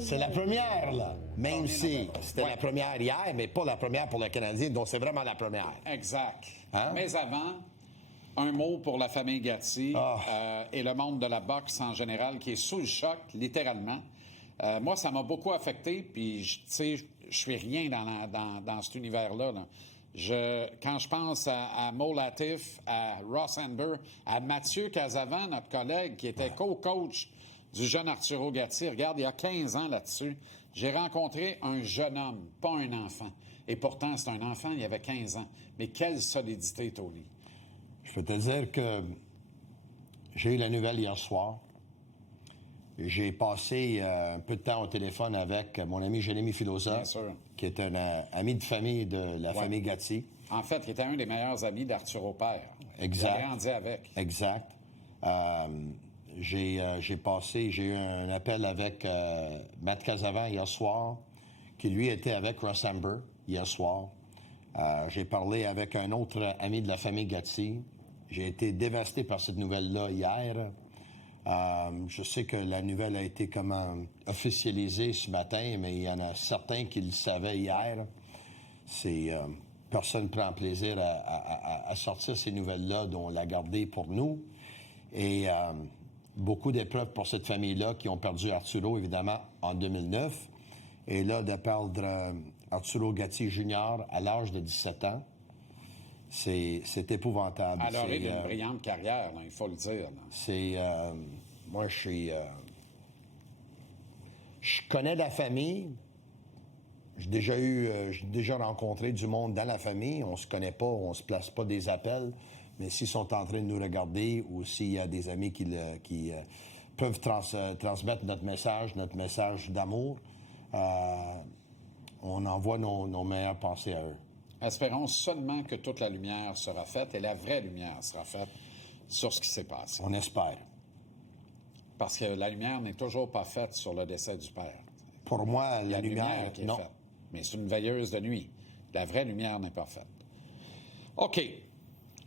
C'est la première, là. Même si c'était la première hier, mais pas la première pour le Canadien, donc c'est vraiment la première. Exact. Hein? Mais avant, un mot pour la famille Gatti et le monde de la boxe en général qui est sous le choc, littéralement. Moi, ça m'a beaucoup affecté, puis tu sais, je suis rien dans cet univers-là. Là. Quand je pense à Mo Latif, à Ross Amber, à Mathieu Casavant, notre collègue qui était co-coach du jeune Arturo Gatti, regarde, il y a 15 ans là-dessus, j'ai rencontré un jeune homme, pas un enfant. Et pourtant, c'est un enfant, il avait 15 ans. Mais quelle solidité, Tony. Je peux te dire que j'ai eu la nouvelle hier soir. J'ai passé un peu de temps au téléphone avec mon ami Jérémy Filosa, qui est un ami de famille de la famille Gatti. En fait, il était un des meilleurs amis d'Arturo Père. Exact. Il a grandi avec. Exact. J'ai eu un appel avec Matt Casavant hier soir, qui lui était avec Ross Amber hier soir. J'ai parlé avec un autre ami de la famille Gatti. J'ai été dévasté par cette nouvelle-là hier. Je sais que la nouvelle a été officialisée ce matin, mais il y en a certains qui le savaient hier. Personne ne prend plaisir à sortir ces nouvelles-là, dont on l'a gardé pour nous. Et beaucoup d'épreuves pour cette famille-là qui ont perdu Arturo, évidemment, en 2009. Et là, de perdre Arturo Gatti Jr. à l'âge de 17 ans, c'est épouvantable. Alors, il a une brillante carrière, là, il faut le dire. Là. Moi, je connais la famille. J'ai déjà rencontré du monde dans la famille. On se connaît pas, on se place pas des appels. Mais s'ils sont en train de nous regarder ou s'il y a des amis qui peuvent transmettre notre message d'amour, on envoie nos meilleures pensées à eux. Espérons seulement que toute la lumière sera faite et la vraie lumière sera faite sur ce qui s'est passé. On espère. Parce que la lumière n'est toujours pas faite sur le décès du père. Pour moi, la lumière qui est faite. Mais c'est une veilleuse de nuit. La vraie lumière n'est pas faite. OK.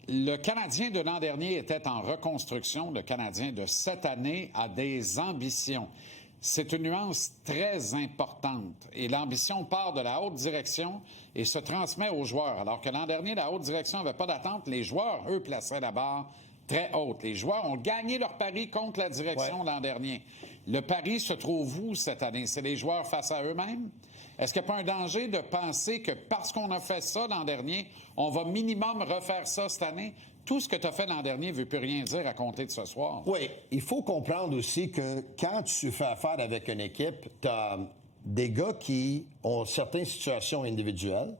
Le Canadien de l'an dernier était en reconstruction. Le Canadien de cette année a des ambitions. C'est une nuance très importante. Et l'ambition part de la haute direction et se transmet aux joueurs. Alors que l'an dernier, la haute direction n'avait pas d'attente. Les joueurs, eux, plaçaient la barre très haute. Les joueurs ont gagné leur pari contre la direction l'an dernier. Le pari se trouve où cette année? C'est les joueurs face à eux-mêmes? Est-ce qu'il n'y a pas un danger de penser que parce qu'on a fait ça l'an dernier, on va minimum refaire ça cette année? Tout ce que tu as fait l'an dernier ne veut plus rien dire à compter de ce soir. Oui, il faut comprendre aussi que quand tu fais affaire avec une équipe, tu as des gars qui ont certaines situations individuelles,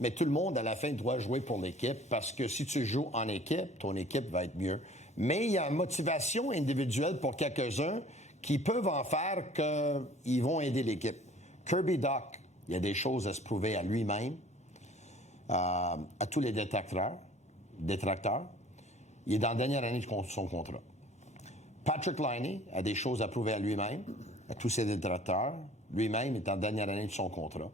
mais tout le monde, à la fin, doit jouer pour l'équipe parce que si tu joues en équipe, ton équipe va être mieux. Mais il y a une motivation individuelle pour quelques-uns qui peuvent en faire qu'ils vont aider l'équipe. Kirby Dach, il y a des choses à se prouver à lui-même, à tous les détracteurs. Il est dans la dernière année de son contrat. Patrick Laine a des choses à prouver à lui-même, à tous ses détracteurs. Lui-même est en dernière année de son contrat.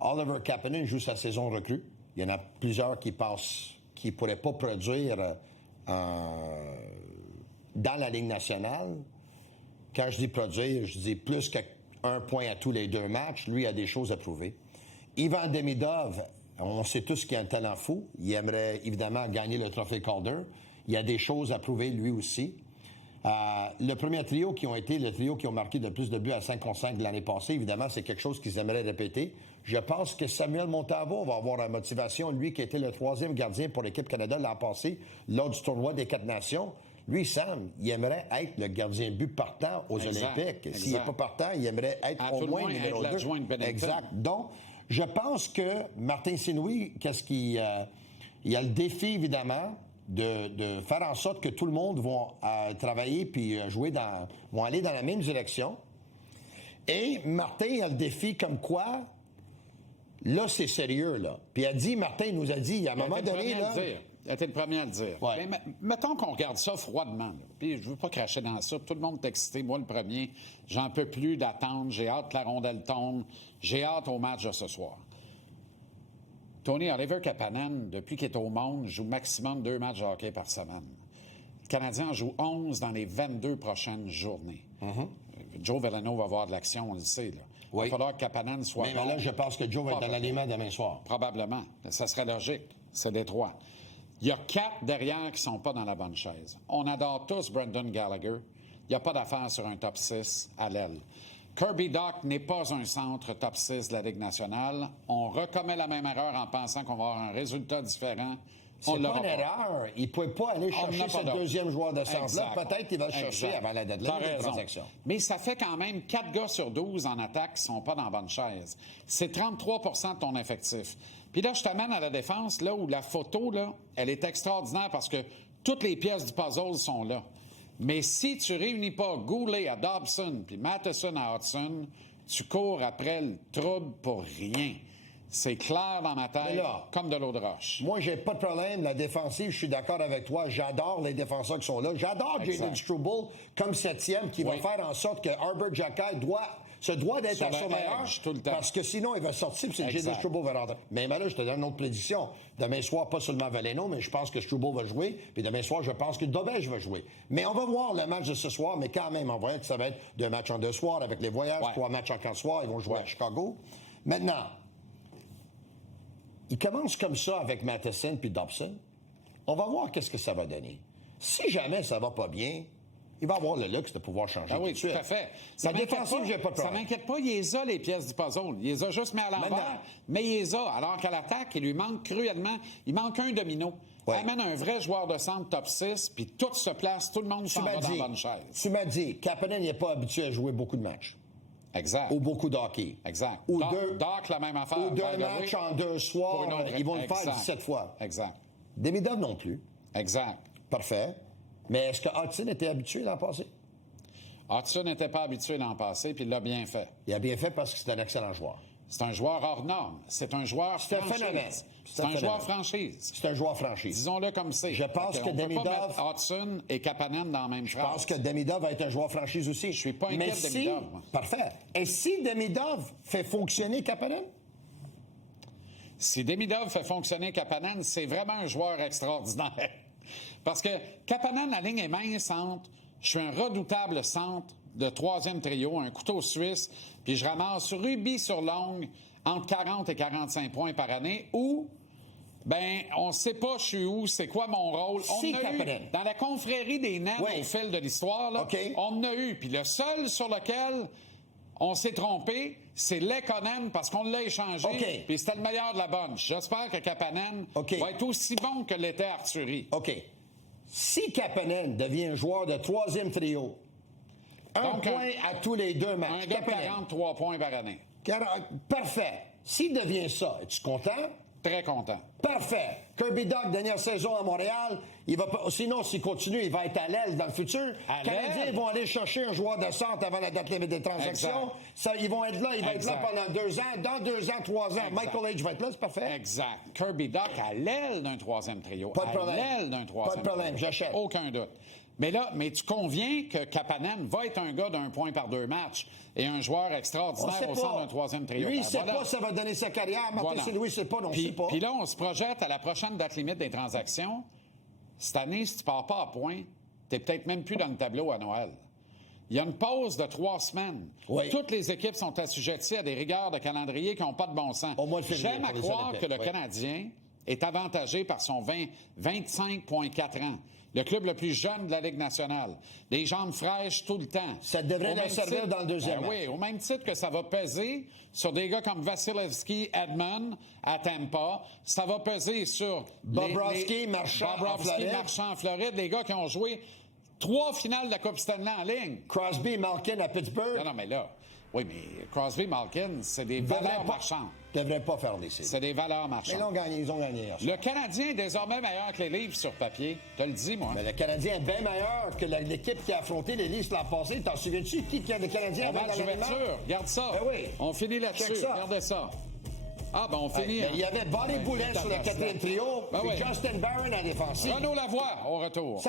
Oliver Kapanen joue sa saison recrue. Il y en a plusieurs qui pensent qu'il ne pourrait pas produire dans la Ligue nationale. Quand je dis produire, je dis plus qu'un point à tous les 2 matchs. Lui a des choses à prouver. Ivan Demidov, on sait tous qu'il a un talent fou. Il aimerait évidemment gagner le trophée Calder. Il a des choses à prouver lui aussi. Le premier trio qui ont été le trio qui ont marqué le plus de buts à 5-5 de l'année passée, évidemment, c'est quelque chose qu'ils aimeraient répéter. Je pense que Samuel Montembeault va avoir la motivation, lui qui était le 3e gardien pour l'équipe Canada l'an passé, lors du tournoi des 4 nations. Lui, Sam, il aimerait être le gardien but partant aux Olympiques. S'il n'est pas partant, il aimerait être au moins numéro 2. Exact. Donc, je pense que Martin Saint-Louis, il y a le défi, évidemment, de faire en sorte que tout le monde va travailler puis vont aller dans la même direction. Et Martin a le défi comme quoi, là, c'est sérieux, là. Puis Martin nous a dit, à un moment donné, là... Il a été le premier à le dire. Ouais. Mais mettons qu'on regarde ça froidement. Là. Puis je veux pas cracher dans ça. Tout le monde est excité. Moi, le premier, j'en peux plus d'attendre. J'ai hâte que la rondelle tombe. J'ai hâte au match de ce soir. Tony Oliver Kapanen, depuis qu'il est au monde, joue maximum 2 matchs de hockey par semaine. Canadien en joue 11 dans les 22 prochaines journées. Joe Veleno va avoir de l'action, on le sait. Là. Oui. Il va falloir que Kapanen soit Mais bon. là, je pense que Joe va être dans l'aliment demain soir. Probablement. Ça serait logique. C'est Détroit. Il y a 4 derrière qui ne sont pas dans la bonne chaise. On adore tous Brendan Gallagher. Il n'y a pas d'affaire sur un top 6 à l'aile. Kirby Dach n'est pas un centre top 6 de la Ligue nationale. On recommet la même erreur en pensant qu'on va avoir un résultat différent. C'est pas une erreur. Il ne pouvait pas aller chercher ce deuxième joueur de centre-là. Peut-être qu'il va le chercher avant la deadline de transaction. Mais ça fait quand même 4 gars sur 12 en attaque qui ne sont pas dans la bonne chaise. C'est 33 de ton effectif. Puis là, je t'amène à la défense, là où la photo, là, elle est extraordinaire parce que toutes les pièces du puzzle sont là. Mais si tu réunis pas Goulet à Dobson puis Matheson à Hudson, tu cours après le trouble pour rien. C'est clair dans ma tête, là, comme de l'eau de roche. Moi, j'ai pas de problème. La défensive, je suis d'accord avec toi. J'adore les défenseurs qui sont là. J'adore Jayden Struble comme 7e qui va faire en sorte que Herbert Jacquet se doit d'être à son meilleur. Parce que sinon, il va sortir et Jayden Struble va rentrer. Mais là, je te donne une autre prédiction. Demain soir, pas seulement Veleno, mais je pense que Struble va jouer. Puis demain soir, je pense que Dobej va jouer. Mais on va voir le match de ce soir. Mais quand même, on va que ça va être 2 matchs en 2 soirs avec les voyages, 3 matchs en 4 soirs. Ils vont jouer à Chicago. Maintenant, il commence comme ça avec Matheson puis Dobson. On va voir qu'est-ce que ça va donner. Si jamais ça va pas bien, il va avoir le luxe de pouvoir changer. Ah oui, tout à fait. La défensive, j'ai pas de problème. Ça m'inquiète pas, il les a, les pièces du puzzle. Il les a juste mis à l'envers, mais il les a. Alors qu'à l'attaque, il lui manque cruellement. Il manque un domino. Ouais. Amène un vrai joueur de centre top 6, puis tout se place, tout le monde s'en va dans la bonne chaise. Tu m'as dit, Kapanen n'est pas habitué à jouer beaucoup de matchs. Exact. Ou beaucoup de hockey. Exact. Ou Doc, la même affaire. Ou 2 matchs en 2 soirs. Ils vont le faire 17 fois. Exact. Demidov non plus. Exact. Parfait. Mais est-ce que Hudson était habitué l'an passé? Hudson n'était pas habitué l'an passé, puis il l'a bien fait. Il a bien fait parce que c'est un excellent joueur. C'est un joueur hors norme. C'est un joueur franchise. C'est un joueur franchise. C'est un joueur franchise. Disons-le comme c'est. Je pense que Demidov... On peut pas mettre Hudson et Kapanen dans la même phrase. Je pense que Demidov va être un joueur franchise aussi. Je suis pas inquiet de Demidov. Parfait. Et si Demidov fait fonctionner Kapanen? Si Demidov fait fonctionner Kapanen, c'est vraiment un joueur extraordinaire. Parce que Kapanen, la ligne est mince entre... Je suis un redoutable centre de 3e trio, un couteau suisse, puis je ramasse rubis sur longue entre 40 et 45 points par année, ou, on ne sait pas je suis où, c'est quoi mon rôle. Dans la confrérie des nains au fil de l'histoire, là, on en a eu. Puis le seul sur lequel on s'est trompé, c'est Lekonen, parce qu'on l'a échangé, puis c'était le meilleur de la bunch. J'espère que Kapanen va être aussi bon que l'était Arthurie. OK. Si Kapanen devient un joueur de 3e trio, un point à tous les 2 matchs. Un gars de 43 points par année. Parfait. S'il devient ça, es-tu content? Très content. Parfait. Kirby Dach, dernière saison à Montréal. Sinon, s'il continue, il va être à l'aile dans le futur. Les Canadiens vont aller chercher un joueur de centre avant la date limite des transactions. Ils vont être là. Il va être là pendant 2 ans. Dans 2 ans, 3 ans, Michael H. va être là. C'est parfait. Exact. Kirby Dach à l'aile d'un 3e trio. Pas de problème. À l'aile d'un 3e trio. Pas de problème. J'achète. Aucun doute. Mais tu conviens que Kapanen va être un gars d'un point par 2 matchs et un joueur extraordinaire au sein d'un 3e trio. Lui, il ne sait pas ça va donner sa carrière. Martin Saint-Louis, il ne sait pas, non, sait pas. Puis là, on se projette à la prochaine date limite des transactions. Cette année, si tu ne pars pas à point, tu n'es peut-être même plus dans le tableau à Noël. Il y a une pause de 3 semaines. Oui. Toutes les équipes sont assujetties à des rigueurs de calendrier qui n'ont pas de bon sens. J'aime à croire que le Canadien est avantagé par son 25,4 ans. Le club le plus jeune de la Ligue nationale. Des jambes fraîches tout le temps. Ça devrait nous servir dans le deuxième match. Oui, au même titre que ça va peser sur des gars comme Vasilevski, Edmond à Tampa. Ça va peser sur Bobrovsky, Marchand en Floride. Les gars qui ont joué 3 finales de la Coupe Stanley en ligne. Crosby, Malkin à Pittsburgh. Non, mais là... Oui, mais Crosby, Malkin, c'est des valeurs marchandes. Ils ne devraient pas faire des séries. C'est des valeurs marchandes. Mais ils ont gagné. Le Canadien est désormais meilleur que les Leafs sur papier. Je te le dis, moi. Mais le Canadien est bien meilleur que l'équipe qui a affronté les Leafs l'an passé. T'en souviens-tu? Qui a le Canadien avant match d'ouverture. Regarde ça. Oui. On finit là-dessus. Regardez ça. Ah, on finit. Il y avait Bonnie Boulet sur le 4e trio. Puis Justin Barron en défensive. Renaud Lavoie au retour.